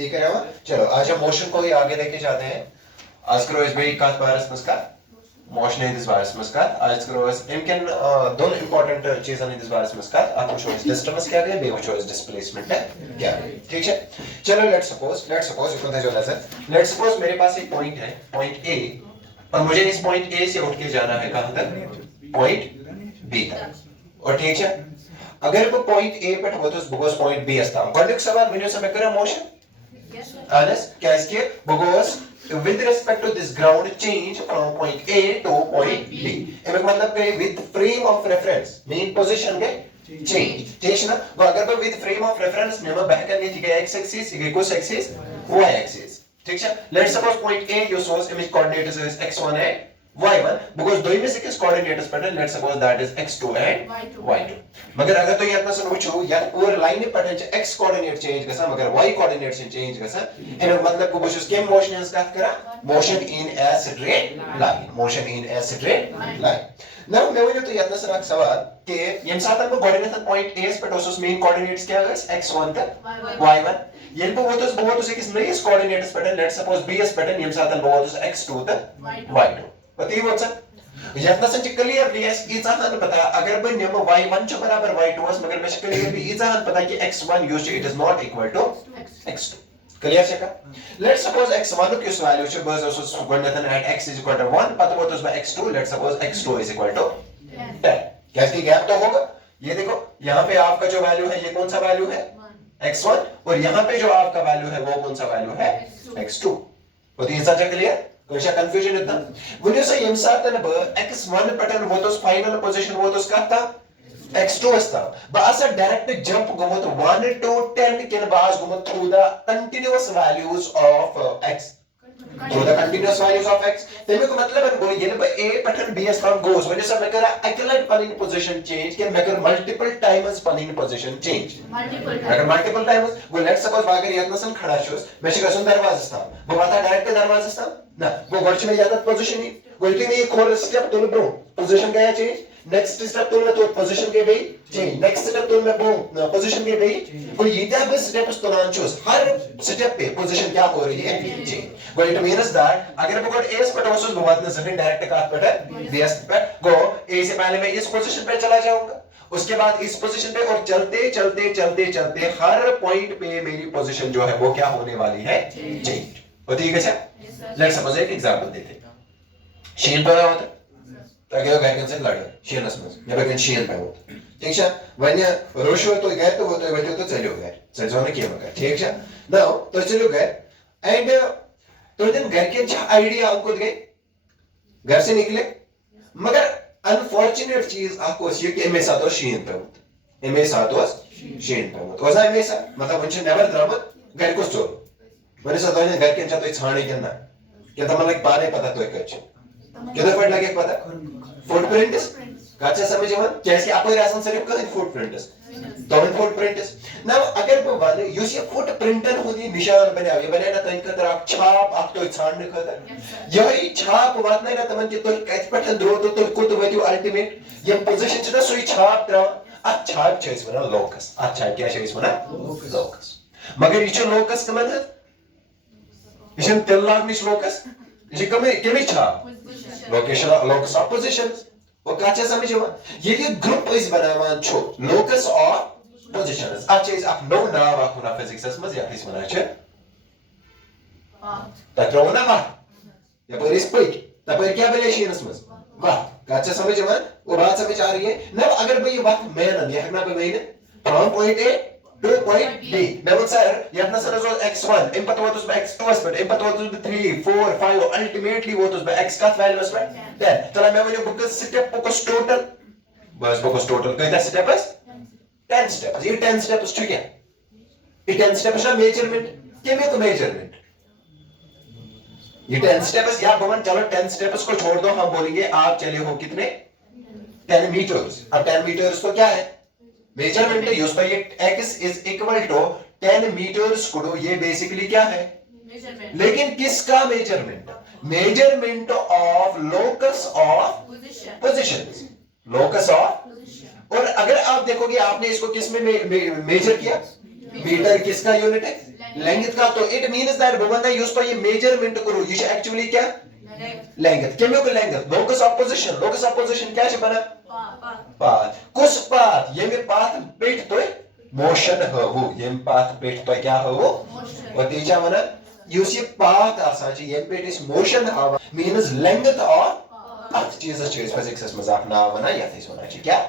ठीक है ना? चलो आज हम मोशन को ही आगे लेके जाते हैं. आज करो इस भाई कात बारस मस्का motion in this virus muscat आज करो इस इनकेन दोनों important चीज़ हैं इस virus muscat आपको choice distance क्या है बेवो choice displacement है क्या है ठीक है चलो let's suppose इसको दे जो लेसन let's suppose मेरे पास एक point है point A और मुझे इस point A से उठ के जाना है कहाँ तक point B तक और ठीक है अगर वो point A पे वो तो बगोस point B अस्ता गॉडिक सवाल विनियो समय करा motion honest क्या इसके बगोस with respect to this ground change from point A to point B एमें मतलब कि with frame of reference main position के change ठीक है ना वो अगर तो with frame of reference में हम बैक करके ठीक है x axis ये cos axis y axis ठीक है let's suppose point A your source image coordinates is x1 and y1 because दो ही में से किस coordinates पर है let's suppose that is x2 and y2 मगर अगर तो ये इतना सुन पूछो यार पूरे लाइन में पता है x coordinate change कैसा मगर y coordinate से change कैसा इन्हें मतलब को कुछ उसके motion का करा motion in a straight line now मैं वो जो तो ये इतना सुन सवाल कि ये साथ हम coordinate point A पर तो उस main coordinates क्या है x1 तक y1 ये वो तो से किस नए coordinates पर let's suppose bs पर ये साथ हम वो तो x2 तक y2 पति वो सर यत्ना से क्लियरली है इतना हमें पता अगर भाई नियम y1 जो बराबर y2 है मगर मैं क्लियरली इतना हमें पता कि x1 used it is not equal to x2 clear है का लेट्स सपोज x1 की वैल्यू है बस उस गणितन at x is equal to 1 पता वो तो उसमें x2 let's suppose x2 is equal to 10 क्या इसकी गैप तो होगा ये देखो यहां पे आपका जो वैल्यू है ये कौन सा वैल्यू है x1 और यहां पे जो आपका वैल्यू है वो कौन सा वैल्यू है x2 तो ये सच क्लियर कोई कंफ्यूजन इतना वनियो से यम साथ न x1 पैटर्न वो तो फाइनल पोजीशन वो तो उसका था x2 अस्ता बास डायरेक्ट जंप गमत 1 to 10 के बास गमत through the continuous values of x through the continuous values of x तेमे को मतलब है वो ये a pattern b as from goes वनियो से मैं करा एक्युरेट पनिंग पोजीशन चेंज के मैं कर मल्टीपल टाइम्स पनिंग पोजीशन चेंज मल्टीपल टाइम्स वो लेट्स सपोज अगर ये इतना सन खड़ा छोस मैं शिका सुन दरवाजा था वो बता डायरेक्ट दरवाजा था ना वो गर्च में जाता पोजीशन ही गोल्टी में एक और स्टेप तो ब्रो पोजीशन गया चेंज नेक्स्ट स्टेप तो में तो पोजीशन के भी चेंज नेक्स्ट स्टेप तो में ब्रो पोजीशन के भी और ये क्या बस स्टेप्स तो ना चूज हर स्टेप पे पोजीशन क्या हो रही है change going two means that अगर वो कोड एस पर वर्सेस बात ना सेकंड डायरेक्ट का पर है बीएस पे गो ए से पहले मैं इस पोजीशन पे चला जाऊंगा उसके बाद इस पोजीशन पे और चलते हर पॉइंट पे मेरी पोजीशन जो है वो क्या होने वाली है चेंज होती है क्या लेट्स सपोज एक एग्जांपल देते हैं शील पे होता ताकि वो घर से लड़े शील में या बगैर शील पे होता ठीक है वन्य रोशो तो गए तो वो तो चलो गए चलो ने किया मगर ठीक है नाउ तो चलो गए एंड तो दिन घर के अच्छा आइडिया आपको गए घर से निकले मगर अनफॉर्चुनेट चीज आपको ये कि एमए साथ शील पे होता एमए साथ शील पे होता वसा एमए सा मतलब उनसे नेवर ड्रामत घर को चोर मैंने साथ ने घर के अच्छा तो छाने के ना क्या तो मतलब बारे पता तो एक अच्छा किधर फट लगे पता फुटप्रिंट्स काचा समझ में कैसे आप रासन से कर फुटप्रिंट्स तो फुटप्रिंट्स ना अगर वो वाले यूज ये फुटप्रिंटर होती निशान बने ना तो इनका तरह छाप आप तो छानने खतर यही छाप बात नहीं ना तमन के तो कच पटन द्रो तो को तो वैल्यू अल्टीमेट ये पोजीशन छ ना सोई छाप त्रा आ छाप छ इस बना लोकस अच्छा क्या छ इस बना लोकस मगर ये लोकस कमन है ये तेल लागनिश लोकस ये कमी छाप लोकेशन लोकस ऑफ पोजीशंस वो काचा समझ में ये ग्रुप इस बनावान छो लोकस ऑफ पोजीशंस अच्छा इस आप नो नाव आखुना फिजिक्स में या किस बना छे तत्रोना वा या पर इस पे तब क्या वेरिएशन इसमें वाह काचा समझ में वो बात समझ आ रही है ना अगर भाई ये वक्त मैं ना ये हकना पे वही ने from point A to point B मैं सर ये अपना सर जो x1 इन पता वो तो उसमें x2 पर इन पता वो तो 3 4 5 अल्टीमेटली वो तो उसमें x का वैल्यू उसमें 10 चला मैं वो बुक स्टेप को टोटल बस बुक टोटल कितना स्टेप है 10 स्टेप्स ये 10 स्टेप्स ठीक है ये 10 स्टेप्स ना मेजरमेंट क्या में तो मेजरमेंट ये 10 स्टेप्स या भवन चलो 10 स्टेप्स को छोड़ दो हम बोलेंगे आप चले हो कितने 10 मीटर्स अब 10 मीटर्स तो क्या है मेजरमेंट है यूज पर ये x is equal to 10 metres को ये बेसिकली क्या है लेकिन किसका measurement of locus of positions locus of और अगर आप देखोगे आपने इसको किस में मेजर किया मीटर किसका यूनिट है लेंथ का तो इट मींस दैट बो वंदा युस तो ये मेजरमेंट करू ये एक्चुअली क्या लेंथ केमियो को लेंथ लोकस ऑफ पोजीशन क्या छ बना पाथ कुछ पाथ ये में पाथ पेट तो मोशन हो ये पाथ पेट तो क्या हो वो तीजा वना युस ये पाथ आसा छ ये पेट इस मोशन हावा मींस लेंथ और अथ चीज छ फिजिक्स में जाक ना वना या इस वना छ क्या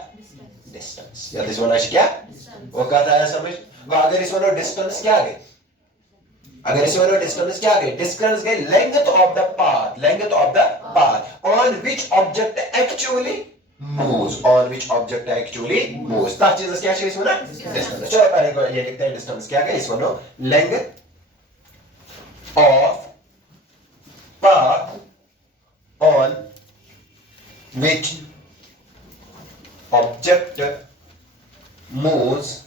डिस्टेंस या इस वना छ क्या वो कहता है समझ वो अगर इस वना डिस्टेंस क्या गई अगर इस वाला डिस्टेंस क्या गई डिस्टेंस गई length of the path on which object actually moves ता चीज क्या है इसमें ना डिस्टेंस चलो पहले को ये लिखते हैं डिस्टेंस क्या है इसमें no length of path on which object moves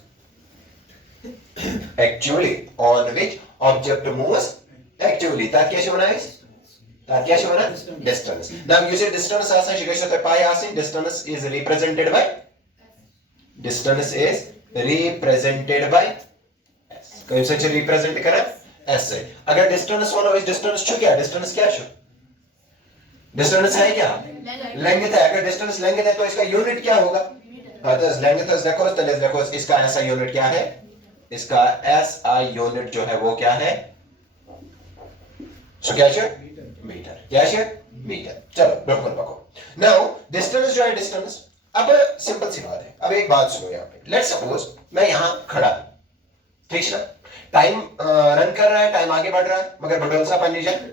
actually on which object moves actually that क्या होना है distance now you say distance आसान शिकायत होता है pi आसान distance is represented by s कौन सा चीज रिप्रेजेंट करा s से अगर distance वाला इस distance छो क्या distance क्या छो distance है क्या length है अगर distance length है तो इसका यूनिट क्या होगा हाँ तो length देखो इसका ऐसा यूनिट क्या है इसका SI यूनिट जो है वो क्या है सो क्या है मीटर चलो बिल्कुल पकड़ो नाउ डिस्टेंस जो है डिस्टेंस अब सिंपल सी बात है अब एक बात सुनो यहाँ पे लेट्स सपोज मैं यहाँ खड़ा ठीक है टाइम रन कर रहा है टाइम आगे बढ़ रहा है मगर बटन सा पानी जाए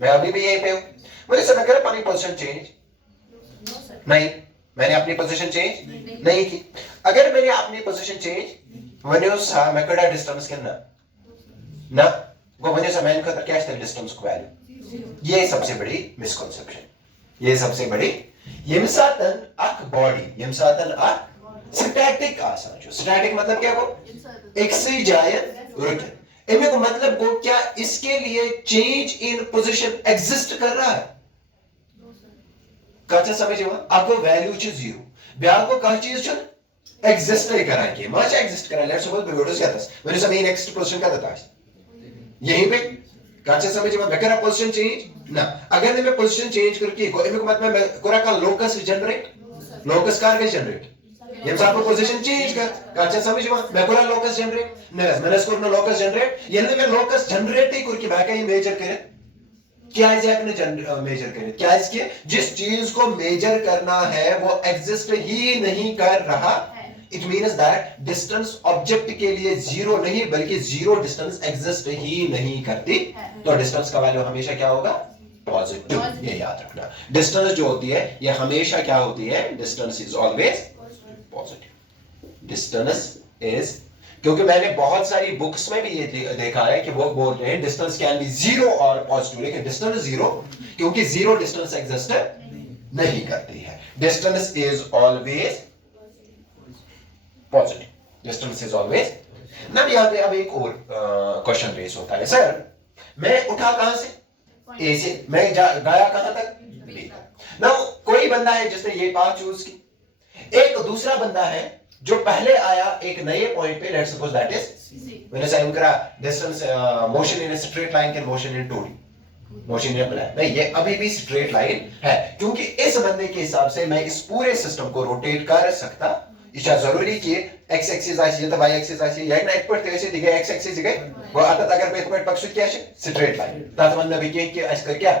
मैं अभी भी यहीं पे हूँ मुझे समझ कर पानी पोजीशन चेंज नहीं मैंने अपनी पोजीशन चेंज नहीं की अगर मैंने अपनी पोजीशन चेंज वन्यो सा मैं कड़ा डिस्टेंस कितना ना वो वन्यो सा मैंने खतर क्या है डिस्टेंस को वैल्यू ये सबसे बड़ी मिसकंसेप्शन ये सबसे बड़ी ये मिसातन अक बॉडी ये मिसातन अक स्टैटिक आसान जो स्टैटिक मतलब क्या को एक से जाए रुक इनमें को मतलब को क्या इसके लिए चेंज इन पोजीशन एग्जिस्ट कर रहा है काचा समझे हुआ आपको वैल्यू च 0 ब्याह को का चीज छ एग्जिस्ट नहीं करा के माचा एग्जिस्ट करा लेट्स सपोज वीडियोस क्या था मेरे से मेन नेक्स्ट पोजीशन का था यहीं पे काचा समझे हुआ मैं करा पोजीशन चेंज ना अगर मैं पोजीशन चेंज करके को इनमें को मतलब मैं कोरा का लोकस जनरेट लोकस कार के जनरेट ये सब पोजीशन चेंज कर काचा समझे हुआ मैं कोरा लोकस जनरेट ना मैंने इसको ना लोकस जनरेट ये मैं लोकस जनरेट ही करके बाकी ये मेजर करे क्या है आपने मेजर करें क्या इसके जिस चीज को मेजर करना है वो एग्जिस्ट ही नहीं कर रहा it means that distance object के लिए जीरो नहीं बल्कि जीरो डिस्टेंस एग्जिस्ट ही नहीं करती तो डिस्टेंस का वैल्यू हमेशा क्या होगा पॉजिटिव ये याद रखना डिस्टेंस जो होती है ये हमेशा क्या होती है distance is always positive distance is क्योंकि मैंने बहुत सारी बुक्स में भी ये देखा है कि वो बोल रहे हैं डिस्टेंस कैन बी जीरो और पॉजिटिव लेकिन डिस्टेंस जीरो क्योंकि जीरो डिस्टेंस एग्जिस्ट नहीं करती है distance is always positive distance is always ना यहाँ पे अब एक और क्वेश्चन रेस होता है सर मैं उठा कहां से ए से मैं गया कहां तक बी तक ना कोई बंदा है जिसने ये पाथ चूज की एक दूसरा बंदा है जो पहले आया एक नए पॉइंट पे लेट्स सपोज दैट इज मैंने साइन करा distance motion in straight line can motion in 2D motion in plane नहीं ये अभी भी स्ट्रेट लाइन है क्योंकि इस बंदे के हिसाब से मैं इस पूरे सिस्टम को रोटेट कर सकता इच्छा जरूरी कि एक्स एक्सिस आसी तो वाई एक्सिस आसी या ना एक पॉइंट ऐसे दिखे एक्स एक्सिस दिखे वो आता अगर एक पॉइंट पक्ष क्या है स्ट्रेट लाइन तात मतलब भी कि ऐसे कर क्या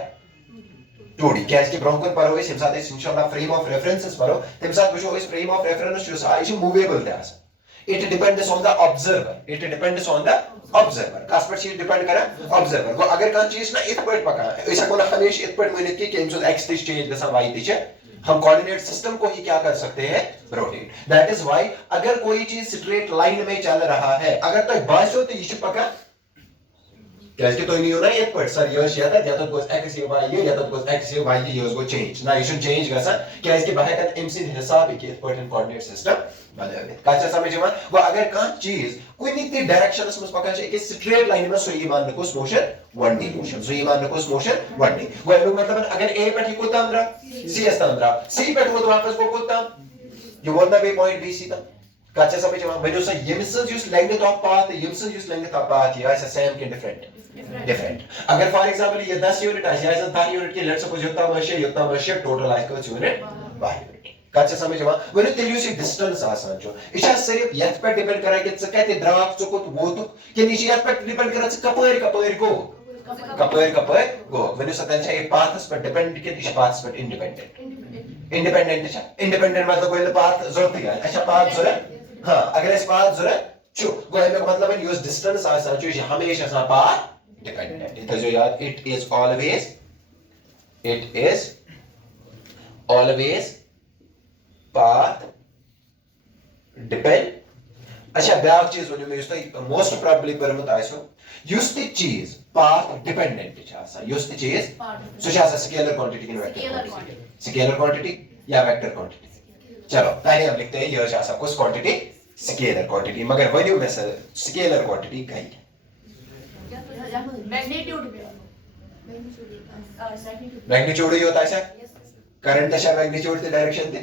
2D क्या इसके ब्रोंकन पर हो इस साथ इंशाल्लाह फ्रेम ऑफ रेफरेंसेस पर हो तम साथ वो इस फ्रेम ऑफ रेफरेंस जो सा is movable that's it depends on the observer कास पर चीज डिपेंड करे ऑब्जर्वर वो अगर का चीज ना इत पॉइंट पका ऐसा को ना हमेशा इत पॉइंट में कि इनसो एक्स दिस चेंज गसा वाई दिस हम कोऑर्डिनेट सिस्टम को ही क्या कर सकते हैं रोटेट दैट इज व्हाई अगर कोई चीज स्ट्रेट लाइन में चल रहा है अगर तो बाजू तो ये पका कैसे तो नहीं होना ये पर सर ये शायद या तो कुछ एक्स ये वाई ये या तो कुछ एक्स ये वाई ये उसको चेंज ना ये शुड चेंज गसा क्या इसके बाहर का एमसी हिसाब है कि पॉइंट कोऑर्डिनेट सिस्टम बदल काचा समझ में वो अगर का चीज कोई नहीं डायरेक्शंस में पका है कि स्ट्रेट लाइन में सो ये मान को मोशन 1D मोशन सो ये मान को मोशन 1D वो मतलब अगर ए पे ठीक होता अंदर सी अस्ता अंदर सी पे तो वापस को होता ये बोलना भी पॉइंट बी सी था कच्चे समझ में वनो सा यमस लेंथ ऑफ पाथ यमस लेंथ ऑफ पाथ ये ऐसा सेम के डिफरेंट अगर फॉर एग्जांपल ये 10 यूनिट है या 10 यूनिट के लेट्स सपोज युत्ता मशे टोटल है कत यूनिट 12 यूनिट कच्चे समझ में वनो तेल युस डिस्टेंस आसान छ इछा सिर्फ यथ पे डिपेंड करा कि च कते द्राक च कोत वोत कि निश यथ पे डिपेंड करा च कपर गो गो वनो सा तन छ ये पाथस पे डिपेंड कि इस पाथस पे इंडिपेंडेंट मतलब कोई पाथ जरूरत है अच्छा पाथ जरूरत हां अगर इस पाथ जरूरत छु गो एमे मतलब यूस डिस्टेंस आसान छ ये हमेशा आसान पाथ डिपेंडेंट इट इज याद it is always path depend अच्छा ब्याक चीज वनो मे युस मोस्ट प्रोबेबली परमत आसो युस ति चीज path dependent छ आसा युस ति चीज सो छ आसा स्केलर क्वांटिटी कि वेक्टर क्वांटिटी स्केलर क्वांटिटी या वेक्टर क्वांटिटी चलो पहले हम लिखते हैं ये छ आसा कुछ क्वांटिटी स्केलर क्वांटिटी मगर वैल्यू में से स्केलर क्वांटिटी कई मैग्नीट्यूड ही होता है करंट दशा मैग्नीट्यूड से डायरेक्शन थे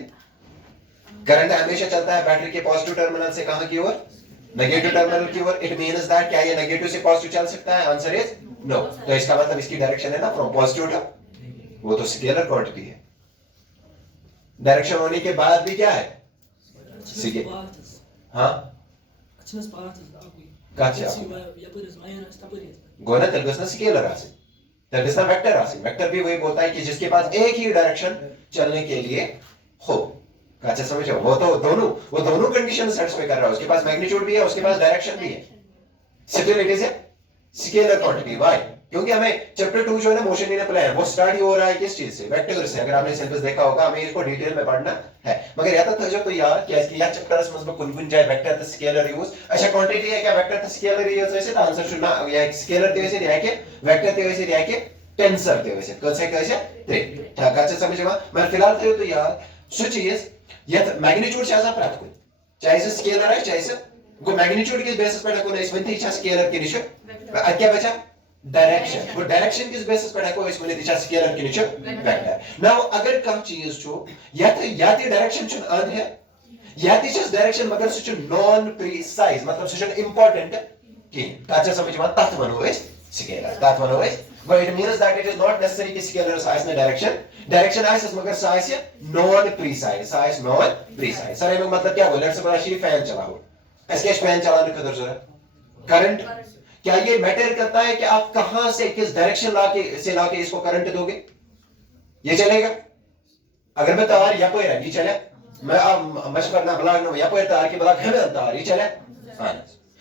करंट हमेशा चलता है बैटरी के पॉजिटिव टर्मिनल से कहां की ओर नेगेटिव टर्मिनल की ओर इट मींस दैट क्या ये नेगेटिव से पॉजिटिव चल सकता है आंसर इज नो तो इसका मतलब इसकी डायरेक्शन है ना फ्रॉम पॉजिटिव टू वो तो स्केलर क्वांटिटी है डायरेक्शन होने के बाद भी क्या है हां gotcha गोना तलगसना स्केलर आसे तलगसना वेक्टर आसे वेक्टर भी वही बोलता है कि जिसके पास एक ही डायरेक्शन चलने के लिए हो अच्छा समझो वो दोनों कंडीशन सेटिस्फाई कर रहा है उसके पास मैग्नीट्यूड भी है उसके पास डायरेक्शन भी है still it is a scalar quantity why क्योंकि हमें चैप्टर 2 जो है ना मोशन इन प्लेन वो स्टार्ट ही हो रहा है किस चीज से वेक्टर से अगर आपने सिलेबस देखा होगा हमें इसको डिटेल में पढ़ना है मगर या तो जो यार क्या इसकी या चैप्टर समझ में कुन जाए वेक्टर तो स्केलर यूज अच्छा क्वांटिटी है क्या वेक्टर तो स्केलर यूज वैसे तो आंसर शुड ना या स्केलर ते वैसे दिया के वेक्टर ते वैसे दिया के टेंसर ते वैसे कैसे थे ठीक अच्छा समझ में मैं फिलहाल तो यार सो चीज यह मैग्नीट्यूड से आसा प्राप्त कोई चाहे से स्केलर है चाहे से गो मैग्नीट्यूड के बेसिस पर को इस बनती इच्छा स्केलर के नीचे क्या बचा डायरेक्शन वो डायरेक्शन किस बेसिस पर को इस बनती इच्छा स्केलर के नीचे वेक्टर नाउ अगर कम चीज छो या तो डायरेक्शन छन अन है या तो डायरेक्शन मगर सच नॉन प्रीसाइज मतलब सच इंपॉर्टेंट कि ताचा समझ में तत वनो इस स्केलर तत वनो इस but it means that it is not necessary कि स्केलर साइज ने डायरेक्शन आइस मगर साइज नॉन प्रीसाइज सर ये मतलब क्या बोले लेट्स सपोज फैन चलाओ इसके फैन चलाने का जरूरत करंट क्या ये मैटर करता है कि आप कहां से किस डायरेक्शन लाके इसको करंट दोगे ये चलेगा अगर मैं तार या कोई रही चले मैं मशवर ना ब्लॉग नो या कोई तार के ब्लॉग है तार ये चले हां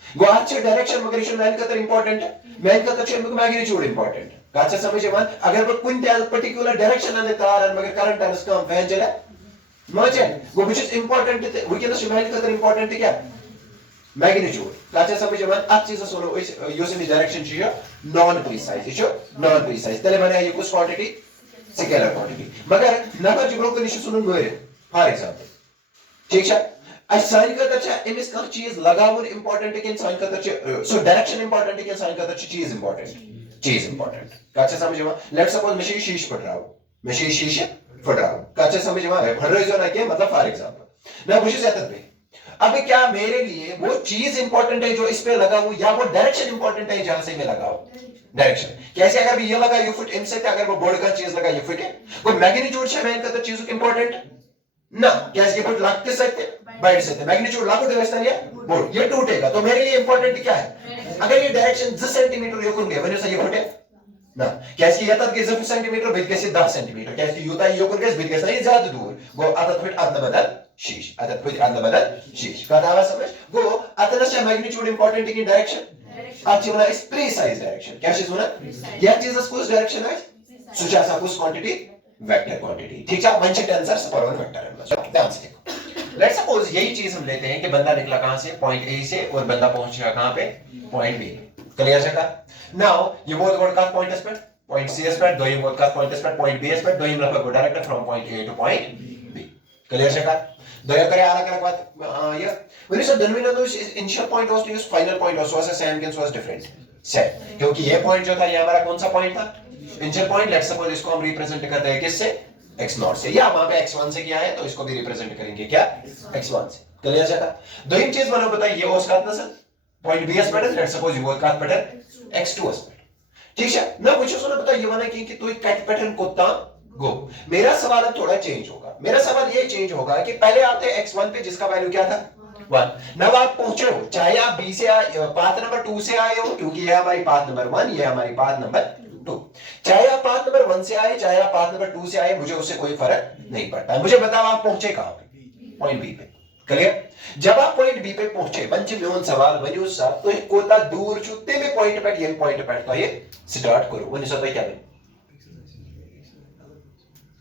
गो अच्छे डायरेक्शन मगर इशू मैन का इंपॉर्टेंट है मैन का तो मैग्नीट्यूड इंपॉर्टेंट काचा समझ में अगर वो कुन पर्टिकुलर डायरेक्शन ने तार मगर करंट है उसका फैन चले मचे वो which is important we can assume man का इंपॉर्टेंट क्या मैग्नीट्यूड काचा समझ में आप चीज सुनो इस यूजिंग द डायरेक्शन चाहिए नॉन प्रीसाइज तले मैंने ये कुछ क्वांटिटी स्केलर क्वांटिटी मगर नंबर जो को निश सुनो मोरे फॉर एग्जांपल ठीक है आई साइन का अच्छा इमिस का चीज लगावन इंपॉर्टेंट के साइन का सो डायरेक्शन इंपॉर्टेंट के साइन का चीज इंपॉर्टेंट काचा समझ में लेट्स सपोज मैं शीश पढ़ रहा हूं मैं शीश पढ़ रहा हूं काचा समझ में पढ़ रही जो ना के मतलब फॉर एग्जांपल मैं पूछे जाता है अब क्या मेरे लिए वो चीज इंपॉर्टेंट है जो इस पे लगा हूं या वो डायरेक्शन इंपॉर्टेंट है जहां से मैं लगा हूं डायरेक्शन कैसे अगर ये लगा यू फुट इनसे अगर वो बोर्ड का चीज लगा यू फुट है वो मैग्नीट्यूड से मैं इनका तो चीज इंपॉर्टेंट ना कैसे फुट लगते सकते बैठ सकते मैग्नीट्यूड लागू देवस्ता ये बोर्ड ये टूटेगा तो मेरे लिए इंपॉर्टेंट क्या है अगर ये डायरेक्शन 10 सेंटीमीटर योकुन गए वने से ये फुटे ना कैसे ये तक 10 सेंटीमीटर बित कैसे 10 सेंटीमीटर कैसे युता योकुन गए बित कैसे ये ज्यादा दूर गो आदत फिट आदत बदल शीश आदत फिट आदत बदल शीश का दावा समझ गो आदत से मैग्नीट्यूड इंपॉर्टेंट की डायरेक्शन अच्छी वाला इस प्रीसाइज डायरेक्शन क्या चीज होना यह चीज कुछ डायरेक्शन है सुचा सा कुछ क्वांटिटी वेक्टर क्वांटिटी ठीक है वन से टेंसर सपोज वेक्टर है ध्यान से देखो लेट्स सपोज यही चीज हम लेते हैं कि बंदा निकला कहां से पॉइंट ए से और बंदा पहुंचेगा कहां पे पॉइंट बी क्लियर है का नाउ ये बोथ वर्ड का point aspect point C aspect दो ये बोथ का point aspect point B aspect दो ये लगभग direct from point A to point B clear है का दो ये करे अलग-अलग बात ये when you said denominator initial point was to use final point also as a same against was different set क्योंकि ये पॉइंट जो था ये हमारा कौन सा पॉइंट था इनिशियल पॉइंट लेट्स सपोज इसको हम रिप्रेजेंट करते हैं किससे x0 से या वहां पे x1 से किया है तो इसको भी रिप्रेजेंट करेंगे क्या x1 से क्लियर जगह दोयम चीज वनो बता ये ओस कतनस पॉइंट बी एस पे लेट्स सपोज ये कत पे x2 पे ठीक है ना कुछ सुनो बता ये वना कि तू कत पे कोता गो मेरा सवाल अब थोड़ा चेंज होगा मेरा सवाल ये चेंज होगा कि पहले आते x1 पे जिसका वैल्यू क्या था 1 नब आप पहुंचे हो चाहे आप b से पाथ नंबर 2 से आए हो क्योंकि ये हमारी पाथ नंबर 1 ये हमारी पाथ नंबर 2 चाहे आप पाथ नंबर 1 से आए चाहे आप पाथ नंबर 2 से आए मुझे उससे कोई फर्क नहीं पड़ता मुझे बताओ आप पहुंचे कहां पे पॉइंट बी पे क्लियर जब आप पॉइंट बी पे पहुंचे पंच मेन सवाल वनियो सा तो कोता दूर छु ते में पॉइंट पे ये पॉइंट पे तो ये स्टार्ट करो वनियो सा तो क्या बने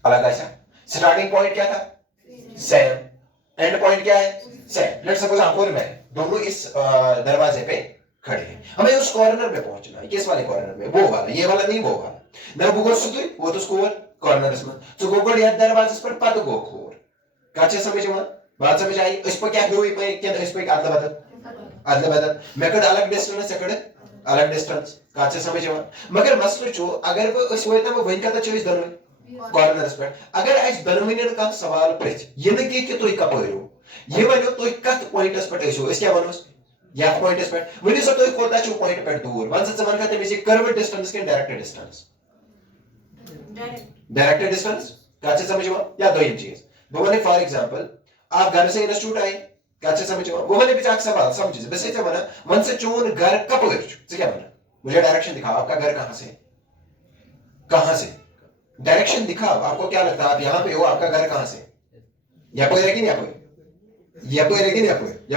अलग ऐसा स्टार्टिंग पॉइंट क्या था सेम एंड पॉइंट क्या है सेम लेट्स सपोज आप और मैं दोनों इस दरवाजे पे खड़े हैं हमें उस कॉर्नर पे पहुंचना है किस वाले कॉर्नर में वो वाला ये वाला नहीं वो वाला ना बुगो सुतुई वो तो स्कोर कॉर्नर्स में तो गोगो या दरवाजे पर पद गो खोर काचे समझ में बात समझ आई इस पर क्या हुई पे क्या इस पे अदला बदल मैं कड अलग डिस्टेंस से कड अलग डिस्टेंस काचे समझ में मगर मसलो जो अगर वो इस होता वो वहीं का तो चॉइस दोनों कॉर्नर्स पे अगर अस दोनों का सवाल प्रछ ये न कि तुई कपरो ये वनो तुई कत पॉइंटस पे ऐसो इस क्या वनोस या पॉइंटस पे वनी सो तुई कोता छु पॉइंट पे दूर वन से मन कहते हैं कर्व डिस्टेंस के डायरेक्ट डिस्टेंस डायरेक्ट डिस्टेंस काचे समझ में या दो चीज वो मैंने फॉर एग्जांपल आप घर से इंस्टीट्यूट आए काचे समझ में वो मैंने भी सवाल समझिए बस ऐसे बना मन से चोन घर कब गए छु क्या बना मुझे डायरेक्शन दिखाओ आपका घर कहां से डायरेक्शन दिखाओ आपको क्या लगता है आप यहां पे हो आपका घर कहां से या कोई लेकिन या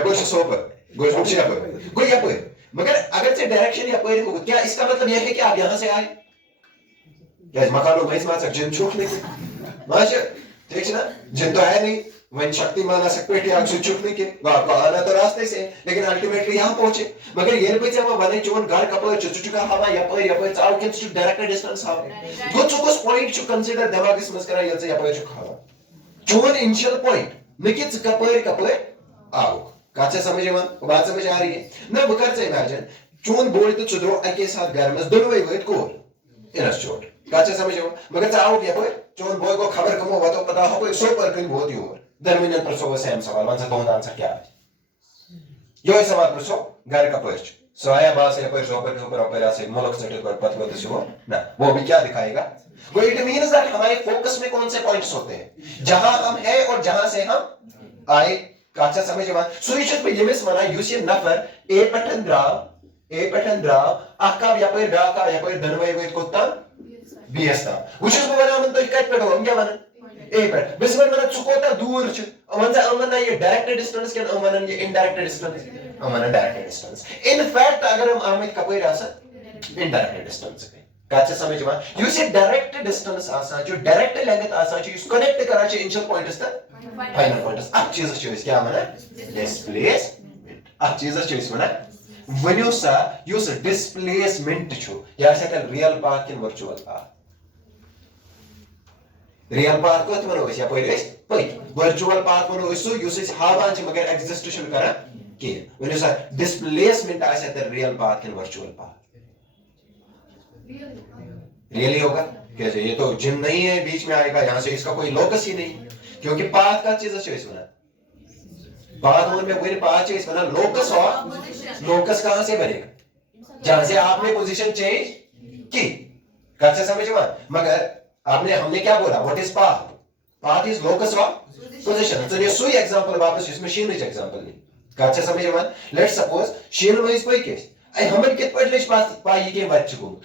कोई सो पर गोश मुझे या कोई मगर अगर से डायरेक्शन या कोई को क्या इसका मतलब यह है कि आप यहां से आए या मकानो में इसमें जिन छूट नहीं माशा ठीक है ना जिन तो है नहीं वही शक्तिमान सकते आग से छूटने के आपको आना तो रास्ते से लेकिन अल्टीमेटली यहां पहुंचे मगर ये पे जब बने जोन घर कपर चुचुका हवा या पर चाव के डायरेक्ट डिस्टेंस हवा वो चुको पॉइंट टू कंसीडर दिमाग इस मस्करा ये या पर हवा zone initial point Nikit Kapoor आओ काचे समझ में बात समझ आ रही है ना बकर से इमेजिन जोन बोल तो चुद्रो एक साथ घर में दोनों वही वेट को इंस्टीट्यूट काचे समझ में मगर चाव के पर जोन बॉय को खबर कम हुआ तो पता हो कोई सो पर कहीं बहुत ही ओवर दरमियान प्रसो सेम सवाल वन से तो आंसर क्या है यो सवाल प्रसो घर का पर्च सोया बास या पर सो पर ऊपर ऐसे मुल्क से पर पत को तो ना वो भी क्या दिखाएगा वो इट मींस दैट हमारे फोकस में कौन से पॉइंट्स होते हैं जहां हम है और जहां से हम आए काचा समझ में सुइच पे यमिस मना यूसी नफर ए पठन द्रा आका या पर धनवय वेद कोता बीएसता which is बना मन तो कट पे हो क्या बना ए पर बस मन चुकोता दूर छ अमन से अमन ये डायरेक्ट डिस्टेंस के अमन ये indirect distance Aman direct distance in fact अगर हम आमित कपई रासा इनडायरेक्ट डिस्टेंस पे काचे समझ में यू से डायरेक्ट डिस्टेंस आसा जो डायरेक्ट लेंथ आसा जो इस कनेक्ट करा छ इनिशियल पॉइंट इस फाइनल पॉइंट अब चीज चॉइस क्या माने डिस्प्लेसमेंट अब चीज चॉइस माने वन्यो सा यूस डिस्प्लेसमेंट छु या से रियल पाथ के वर्चुअल पाथ रियल पाथ को तो या पई वर्चुअल पाथ मनो इसो यूसेज हावान छ मगर एग्जिस्टेशन करा के वन्यो सा डिस्प्लेसमेंट आसे त रियल पाथ के वर्चुअल पाथ रियली होगा कैसे ये तो जिन नहीं है बीच में आएगा यहां से इसका कोई लोकस ही नहीं क्योंकि पाथ का चीज चॉइस बना पाथ में कोई पाथ चॉइस बना लोकस और लोकस कहां से बनेगा जहां से आपने पोजीशन चेंज की कैसे समझ में मगर आपने हमने क्या बोला what is path is locus of position तो ये सुई एग्जांपल वापस इसमें शीन इज एग्जांपल नहीं कैसे समझ में लेट्स सपोज शीन वाइज कोई केस आई हमन कित पट लेच पाई के बच्चे को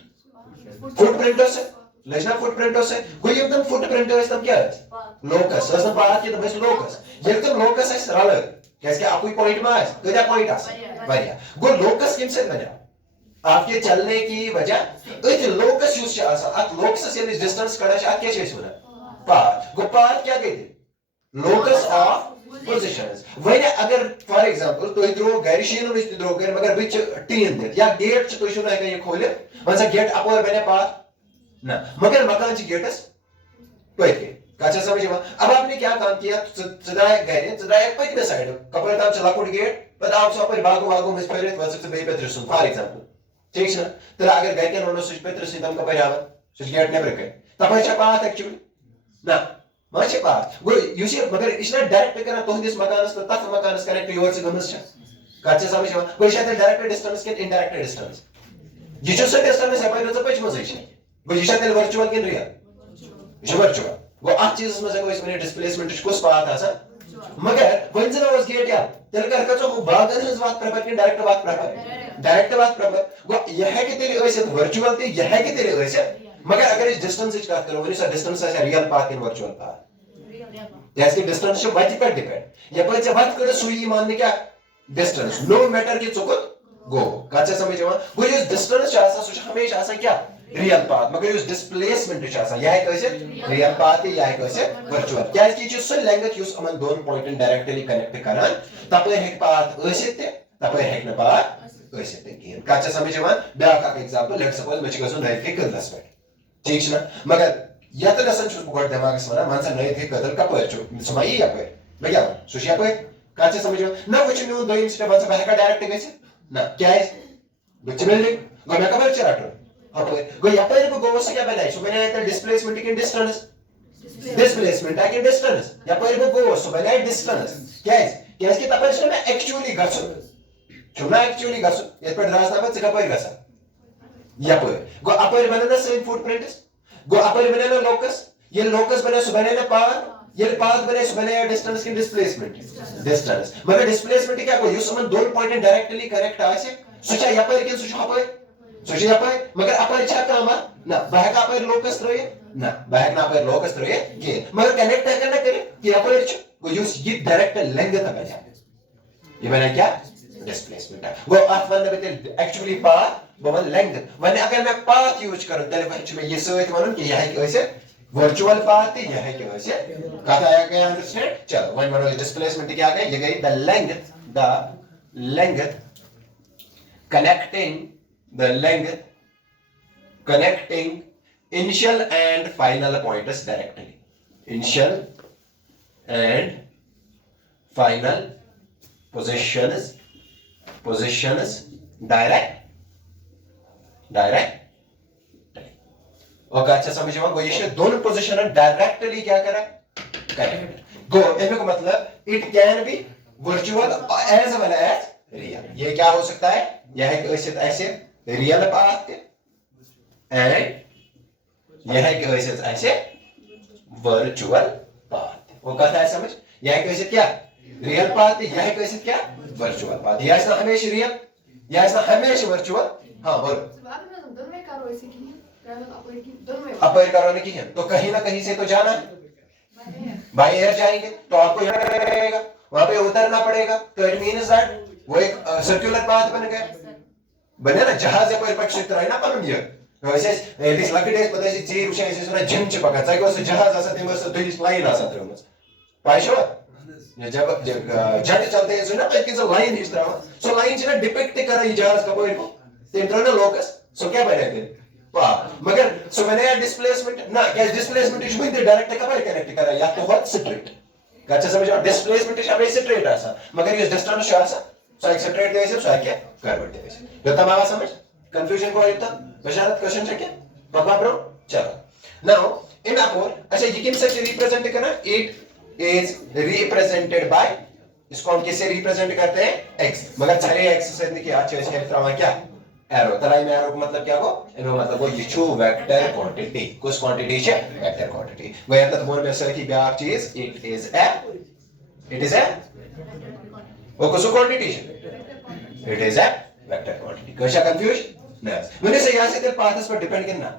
फुटप्रिंट से लेजना फुटप्रिंट से कोई एकदम फुटप्रिंट है तब क्या है लोकस असं पाथ के तो बस लोकस एकदम लोकस है सरल कैसे आप कोई पॉइंट में है कदा पॉइंट आ बढ़िया गो लोकस किन से बना आपके चलने की वजह इस लोकस यूज आसा अत लोकस से डिस्टेंस कड़ा क्या चीज होना पाथ गो पाथ क्या कहते लोकस ऑफ पोजीशंस वने अगर फॉर एग्जांपल तो इधरो गैरिशियन में इधरो कर मगर विच टीन दे या गेट तो इशु ना ये खोले वंसा गेट अपर बने पाथ ना मगर मकान जी गेटस पैके काचा समझ में अब आपने क्या काम किया सदाए गए सदाए पैक में साइड कपर ताप चला कुड गेट पता आप सब पर भागो में फेरित वस से बे पेत्र सुन फॉर एग्जांपल ठीक है तो अगर गए के नोनो स्विच पेत्र से तम कपर आवा स्विच गेट ने ब्रेक तब है पाथ एक्चुअली ना माचे पाथ गो युस मगर इस डायरेक्ट करना तोहदिस मकानस तो तथ मकानस कनेक्ट योर से गमस छ कच्चे समझ गो शायद डायरेक्ट डिस्टेंस के इनडायरेक्ट डिस्टेंस ये जो से डिस्टेंस है पर पच मजे छ गो ये शायद वर्चुअल के रियल ये वर्चुअल गो अ चीज में गो इसमें डिस्प्लेसमेंट कुछ पाथ आसा मगर वन जरा was गेट या तेल कर कचो बागन हज बात प्रपर के डायरेक्ट बात प्रपर गो यह है कि तेरे वैसे वर्चुअल ते यह है कि तेरे वैसे मगर अगर इस डिस्टेंस की बात करो वनी सा डिस्टेंस है रियल पाथ इन वर्चुअल पाथ जैसे डिस्टेंस से वत पे डिपेंड ये पर से बात करो सुई मान क्या डिस्टेंस नो मैटर कि चुकत गो कच्चा समझ में गो ये डिस्टेंस आसा सो हमेशा आसा क्या रियल पाथ मगर ये डिस्प्लेसमेंट छ आसा यह कैसे रियल पाथ या कैसे वर्चुअल क्या कि जो सो लेंथ यूज अमन दोन पॉइंट डायरेक्टली कनेक्ट करन तपे हेक पाथ असित तपे हेक न पाथ असित की कच्चा समझ में ब्या का एग्जांपल लेट्स सपोज मैं गसो नय के कदस पे ठीक छ मगर यत लसन छु गोड दिमाग से मन से नय के कदल का पछु समाई या पे भैया सुशिया पे कच्चा समझ में न वच न्यू दो इंस्टेंट बस बहका डायरेक्ट गसे ना क्या है बच्चे बिल्डिंग गो मैं कबर चराटो अब गो या पर को गो से क्या बनाई सो मैंने तो डिस्प्लेसमेंट के डिस्टेंस डिस्प्लेसमेंट है के डिस्टेंस या पर को गो सो बनाई डिस्टेंस क्या है कि तपर से मैं एक्चुअली गसो चुना एक्चुअली गसो ये पर रास्ता पर का पर गसा या पर गो अपर बनाना सेम फुटप्रिंट गो अपर बनाना लोकस ये लोकस बने सो बनाना पाथ ये पाथ बने सो बनाया डिस्टेंस की डिस्प्लेसमेंट डिस्टेंस मगर डिस्प्लेसमेंट क्या को यूज समन दोन पॉइंट डायरेक्टली करेक्ट आसे सोचा या पर के सोचा पर सोचा या पर मगर अपर अच्छा काम ना बहका पर लोकस रहे ना बहक ना पर लोकस रहे के मगर कनेक्ट करना करे कि या पर को यूज ये डायरेक्ट लेंगे तक बना ये बना क्या डिस्प्लेसमेंट गो आठ वन में एक्चुअली पाथ बवन लेंथ वन अगर मैं पाथ यूज करूं तले वच में ये सोच मानूं कि यह है कैसे वर्चुअल पाथ यह है कैसे कहा आया गया अंडरस्टैंड चलो वन मानो डिस्प्लेसमेंट क्या गई ये गई the length connecting initial and final pointers directly initial and final positions direct और अच्छा समझ में ये दोनों पोजीशन डायरेक्टली क्या करा करेक्ट गो इनमें को मतलब it can be virtual as well as real ये क्या हो सकता है यह है ऐसे रियल पाथ एंड यह है ऐसे वर्चुअल पाथ वो कहता है समझ यह कैसे क्या रियल पाथ यह कैसे क्या वर्चुअल पाथ यह ऐसा हमेशा रियल यह ऐसा हमेशा वर्चुअल हां बोल अपर करो नहीं है तो कहीं ना कहीं से तो जाना बाय एयर जाएंगे तो आपको रहेगा वहां पे उतरना पड़ेगा तो इट मींस दैट वो एक सर्कुलर पाथ बन गया बने ना जहाज है पर पक्षी तरह ना बनून ये वैसे दिस लकीडेस पदाची चेर उशा ऐसे सुना जिम चिपका जाय को जहाज असा ते मस्त दुई लाइन असा तर मस्त पाहिशो ये जब जट चलते हैं सुना पे की जो लाइन इस तरह सो लाइन जो डिपिक्ट कर रही जहाज का कोई को ते इंट्रो ना लोकस सो क्या बने थे वाह मगर सो मैंने डिस्प्लेसमेंट ना क्या displacement is going direct cover connect करा या तो बहुत स्ट्रेट अच्छा समझो डिस्प्लेसमेंट इज हमें स्ट्रेट आसा मगर ये डिस्टेंस आसा सो एक स्ट्रेट देसे सो क्या कर्व देसे तो तमाम समझ कंफ्यूजन को आया बशारत क्वेश्चन है क्या पापा ब्रो चलो नाउ इन अपोर अच्छा ये किससे रिप्रेजेंट करना इट इज रिप्रेजेंटेड बाय इसको हम किससे रिप्रेजेंट करते हैं x मगर सारे x से देखिए अच्छा इसके तरह क्या एरो तराई में एरो का मतलब क्या हो इनो मतलब वो ये वेक्टर क्वांटिटी कुछ क्वांटिटी है वेक्टर क्वांटिटी वो मतलब मोर में से की ब्याक चीज इट इज ए वो कुछ क्वांटिटी है it is a vector quantity कैसा कंफ्यूज नहीं मैंने से यहां से तेरे पाथ्स पर डिपेंड करना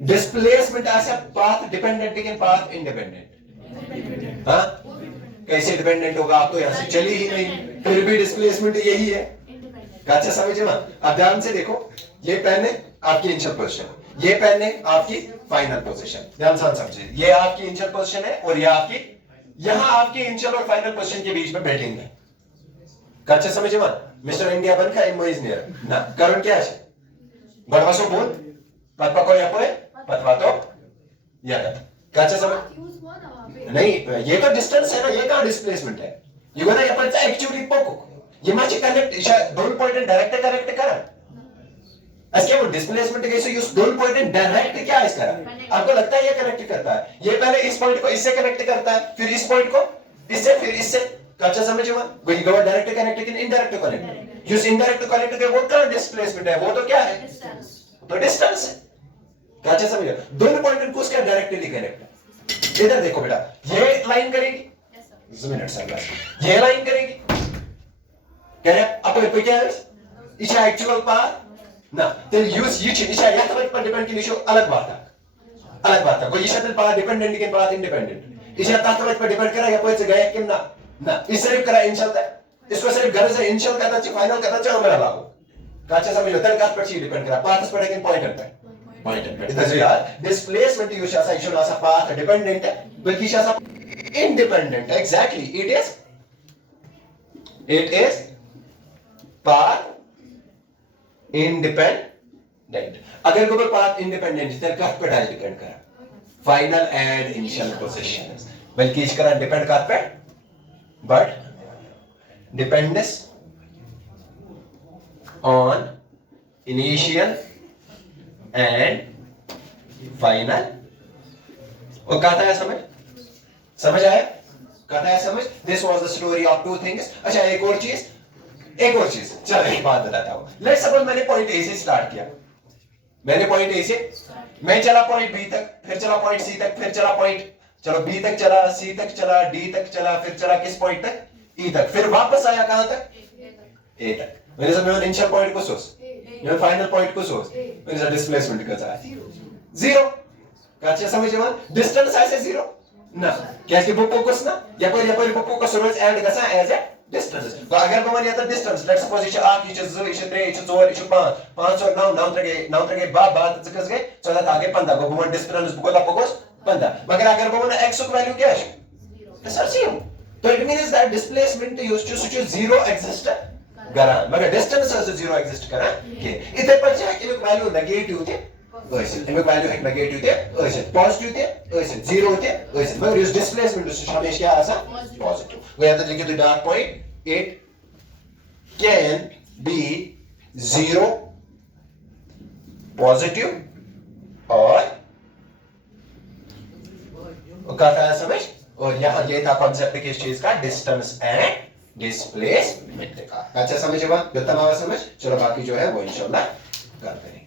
डिस्प्लेसमेंट ऐसा पाथ डिपेंडेंट लेकिन पाथ इंडिपेंडेंट हां कैसे डिपेंडेंट होगा आप तो यहां से चली ही नहीं फिर भी डिस्प्लेसमेंट यही है अच्छा समझे ना अब ध्यान से देखो ये पेन है आपकी इनिशियल पोजीशन ये पेन है आपकी फाइनल पोजीशन ध्यान से समझिए ये आपकी इनिशियल पोजीशन है और ये आपकी यहां आपकी इनिशियल और फाइनल पोजीशन के बीच में बिल्डिंग है अच्छा समझे ना मिस्टर इंडिया बन का इंजीनियर ना कारण क्या है बड़वासो बोल पतवा को या पोए पतवा तो या अच्छा समझ नहीं ये तो डिस्टेंस है ना ये कहां डिस्प्लेसमेंट है ये वाला ये पर एक्चुअली पोको ये माची कनेक्ट दोन पॉइंट डायरेक्ट कनेक्ट करा अच्छा वो डिस्प्लेसमेंट कैसे यूज दोनों पॉइंट डायरेक्ट क्या है इसका? आपको लगता है ये कनेक्ट करता है, ये पहले इस पॉइंट को इससे कनेक्ट करता है, फिर इस पॉइंट को इससे, फिर इससे। अच्छा समझ हुआ? वही गो डायरेक्ट कनेक्ट लेकिन indirect connect use indirect connect के वो क्या डिस्प्लेसमेंट है, वो तो क्या है? तो डिस्टेंस है। अच्छा समझ गए? दोनों पॉइंट को उसका डायरेक्टली कनेक्ट। इधर देखो बेटा, ये लाइन करेगी, मिनट सर बस, ये लाइन करेगी, कह रहे अब कोई क्या है इसे एक्चुअल पाथ ना, तेल यूज ये चीज इसे या तो पर डिपेंड की अलग बात है, अलग बात है। कोई इसे पाथ डिपेंडेंट के पाथ इंडिपेंडेंट इसे तात्विक पर डिपेंड करा या कोई जगह है कि ना ना इस सिर्फ करा इनिशियल है, इसको सिर्फ घर से इनिशियल कहता है फाइनल कहता है चलो मेरा लागू काचा समझ लो तेल का पर चीज डिपेंड करा पाथ पर लेकिन पॉइंट है पॉइंट है इधर यार डिस्प्लेसमेंट यूज ऐसा एक्चुअल ऐसा पाथ डिपेंडेंट है बल्कि ऐसा independent exactly it is path independent अगर कोई path independent है तो कहाँ पे डिपेंड करा फाइनल एंड इनिशियल पोजीशन बल्कि इसका डिपेंड कहाँ पे but depends on initial and final और कहा था समझ समझ आया? कहता है समझ? This was the story of two things. अच्छा एक और चीज चलो एक बात बताता हूँ। Let's suppose मैंने पॉइंट ए से स्टार्ट किया, मैंने पॉइंट ए से मैं चला पॉइंट बी तक, फिर चला पॉइंट सी तक, फिर चला पॉइंट चलो बी तक चला, सी तक चला, डी तक चला, फिर चला किस पॉइंट तक? ई तक, फिर वापस आया कहां तक? ए तक। मेरे समय इनिशियल पॉइंट को सोच, मैं फाइनल पॉइंट को सोच, मेरे साथ डिस्प्लेसमेंट का है जीरो। अच्छा समझ में? डिस्टेंस ऐसे जीरो ना क्या कि फोकस ना या कोई फोकस रोज ऐड गसा एज ए डिस्टेंस तो अगर बमन या distance let's suppose etch 8 etch 2 etch 3 etch 4 etch 5 5 और 9 9 तक बात कस गए 14 आगे 15 बमन डिस्टेंस बुकोला फोकस 15 मगर अगर बमन x की वैल्यू क्या है तो सर जीरो तो it means that displacement used to such zero exist करा मगर डिस्टेंस से जीरो एग्जिस्ट करा के इथे पर जे कि वैल्यू नेगेटिव थे ऐसे इनमें वैल्यू है नेगेटिव थे ऐसे पॉजिटिव थे ऐसे जीरो थे ऐसे मगर इस डिस्प्लेसमेंट से हमेशा क्या आसा पॉजिटिव वो याद रखिए तो dark point it can B zero positive और का था समझ और यहाँ ये था कॉन्सेप्ट किस चीज का डिस्टेंस एंड डिस्प्लेसमेंट का अच्छा समझ हुआ गत्ता समझ चलो बाकी जो है वो इंशाल्लाह करते हैं।